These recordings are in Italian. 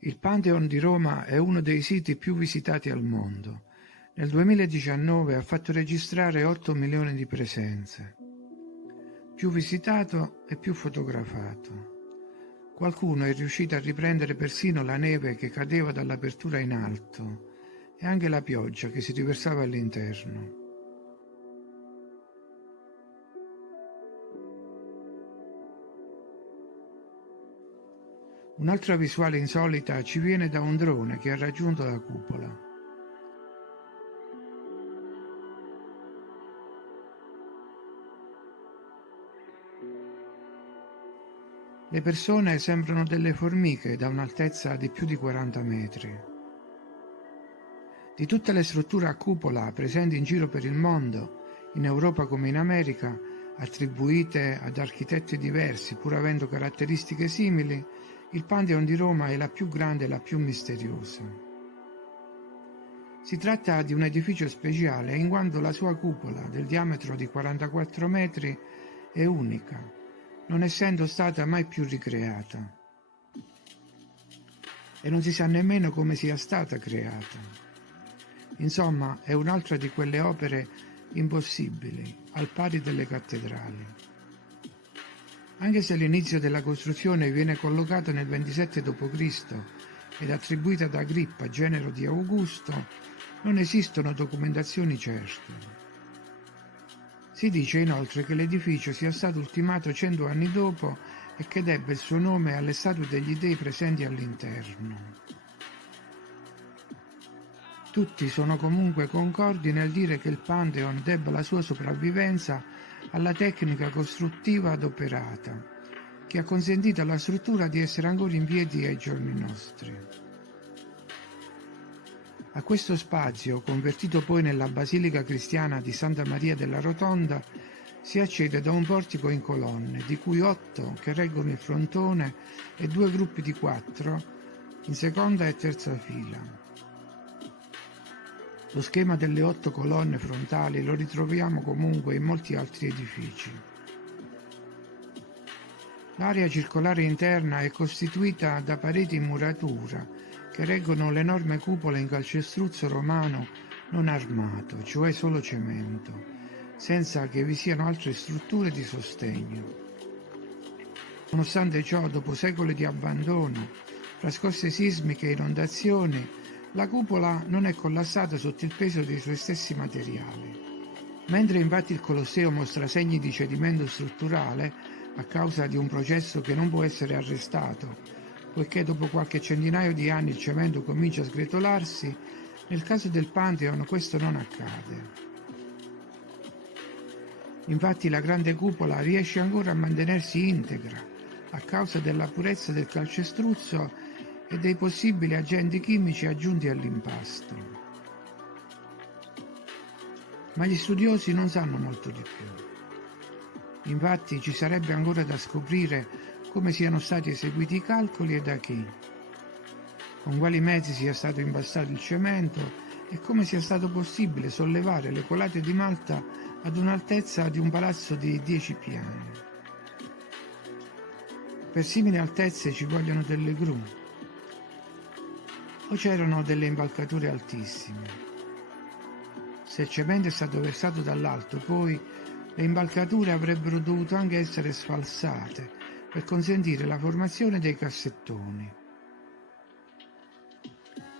Il Pantheon di Roma è uno dei siti più visitati al mondo. Nel 2019 ha fatto registrare 8 milioni di presenze. Più visitato e più fotografato. Qualcuno è riuscito a riprendere persino la neve che cadeva dall'apertura in alto e anche la pioggia che si riversava all'interno. Un'altra visuale insolita ci viene da un drone che ha raggiunto la cupola. Le persone sembrano delle formiche da un'altezza di più di 40 metri. Di tutte le strutture a cupola presenti in giro per il mondo, in Europa come in America, attribuite ad architetti diversi pur avendo caratteristiche simili, il Pantheon di Roma è la più grande e la più misteriosa. Si tratta di un edificio speciale in quanto la sua cupola, del diametro di 44 metri, è unica, non essendo stata mai più ricreata. E non si sa nemmeno come sia stata creata. Insomma, è un'altra di quelle opere impossibili, al pari delle cattedrali. Anche se l'inizio della costruzione viene collocato nel 27 d.C. ed attribuita ad Agrippa, genero di Augusto, non esistono documentazioni certe. Si dice inoltre che l'edificio sia stato ultimato 100 anni dopo e che debba il suo nome alle statue degli dei presenti all'interno. Tutti sono comunque concordi nel dire che il Pantheon debba la sua sopravvivenza alla tecnica costruttiva adoperata, che ha consentito alla struttura di essere ancora in piedi ai giorni nostri. A questo spazio, convertito poi nella Basilica Cristiana di Santa Maria della Rotonda, si accede da un portico in colonne, di cui 8 che reggono il frontone e 2 gruppi di 4 in seconda e terza fila. Lo schema delle 8 colonne frontali lo ritroviamo comunque in molti altri edifici. L'area circolare interna è costituita da pareti in muratura che reggono l'enorme cupola in calcestruzzo romano non armato, cioè solo cemento, senza che vi siano altre strutture di sostegno. Nonostante ciò, dopo secoli di abbandono, fra scosse sismiche e inondazioni, la cupola non è collassata sotto il peso dei suoi stessi materiali. Mentre infatti il Colosseo mostra segni di cedimento strutturale a causa di un processo che non può essere arrestato, poiché dopo qualche centinaio di anni il cemento comincia a sgretolarsi, nel caso del Pantheon questo non accade. Infatti la grande cupola riesce ancora a mantenersi integra a causa della purezza del calcestruzzo e dei possibili agenti chimici aggiunti all'impasto. Ma gli studiosi non sanno molto di più. Infatti ci sarebbe ancora da scoprire come siano stati eseguiti i calcoli e da chi, con quali mezzi sia stato impastato il cemento e come sia stato possibile sollevare le colate di malta ad un'altezza di un palazzo di 10 piani. Per simili altezze ci vogliono delle gru, o c'erano delle impalcature altissime. Se il cemento è stato versato dall'alto, poi le impalcature avrebbero dovuto anche essere sfalsate per consentire la formazione dei cassettoni.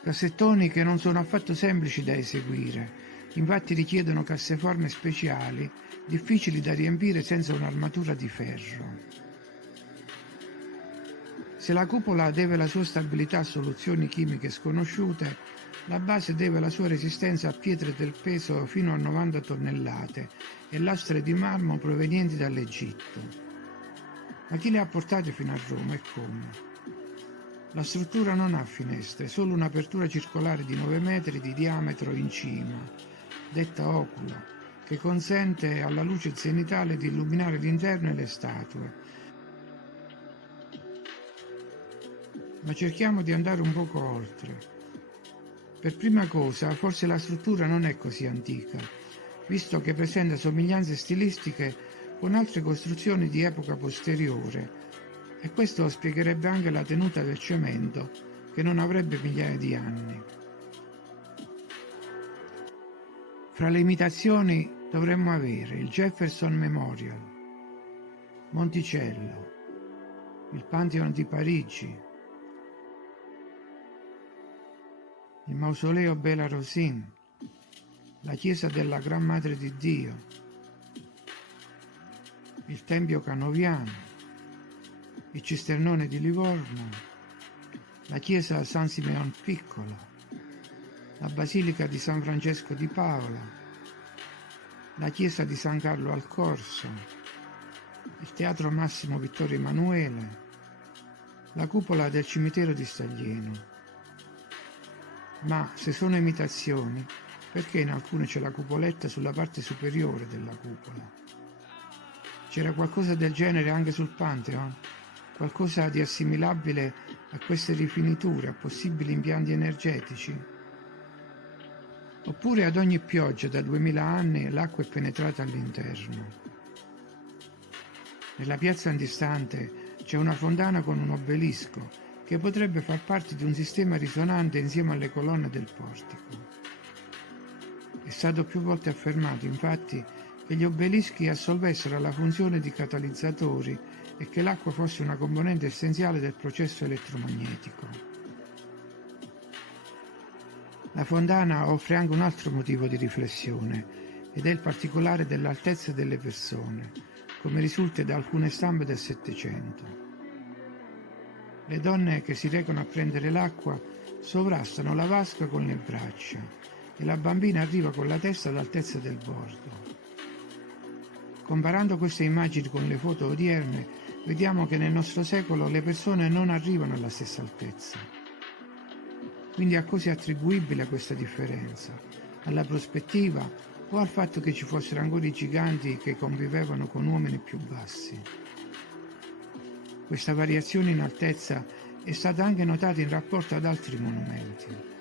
Cassettoni che non sono affatto semplici da eseguire, infatti richiedono casseforme speciali, difficili da riempire senza un'armatura di ferro. Se la cupola deve la sua stabilità a soluzioni chimiche sconosciute, la base deve la sua resistenza a pietre del peso fino a 90 tonnellate e lastre di marmo provenienti dall'Egitto. Ma chi le ha portate fino a Roma e come? La struttura non ha finestre, solo un'apertura circolare di 9 metri di diametro in cima, detta oculo, che consente alla luce zenitale di illuminare l'interno e le statue. Ma cerchiamo di andare un poco oltre. Per prima cosa, forse la struttura non è così antica, visto che presenta somiglianze stilistiche con altre costruzioni di epoca posteriore, e questo spiegherebbe anche la tenuta del cemento, che non avrebbe migliaia di anni. Fra le imitazioni dovremmo avere il Jefferson Memorial, Monticello, il Pantheon di Parigi, il Mausoleo Bela Rosin, la chiesa della Gran Madre di Dio, il Tempio Canoviano, il Cisternone di Livorno, la chiesa San Simeon Piccolo, la Basilica di San Francesco di Paola, la chiesa di San Carlo al Corso, il Teatro Massimo Vittorio Emanuele, la cupola del cimitero di Staglieno. Ma se sono imitazioni, perché in alcune c'è la cupoletta sulla parte superiore della cupola? C'era qualcosa del genere anche sul Pantheon? Qualcosa di assimilabile a queste rifiniture, a possibili impianti energetici? Oppure ad ogni pioggia da 2000 anni l'acqua è penetrata all'interno? Nella piazza antistante c'è una fontana con un obelisco che potrebbe far parte di un sistema risonante insieme alle colonne del portico. È stato più volte affermato, infatti, che gli obelischi assolvessero la funzione di catalizzatori e che l'acqua fosse una componente essenziale del processo elettromagnetico. La fontana offre anche un altro motivo di riflessione, ed è il particolare dell'altezza delle persone, come risulta da alcune stampe del Settecento. Le donne che si recano a prendere l'acqua sovrastano la vasca con le braccia e la bambina arriva con la testa all'altezza del bordo. Comparando queste immagini con le foto odierne, vediamo che nel nostro secolo le persone non arrivano alla stessa altezza. Quindi a cosa è attribuibile questa differenza? Alla prospettiva o al fatto che ci fossero ancora i giganti che convivevano con uomini più bassi? Questa variazione in altezza è stata anche notata in rapporto ad altri monumenti.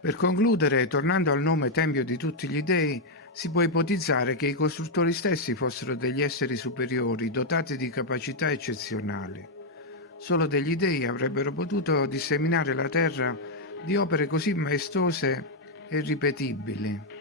Per concludere, tornando al nome Tempio di tutti gli dei, si può ipotizzare che i costruttori stessi fossero degli esseri superiori, dotati di capacità eccezionali. Solo degli dei avrebbero potuto disseminare la terra di opere così maestose e ripetibili.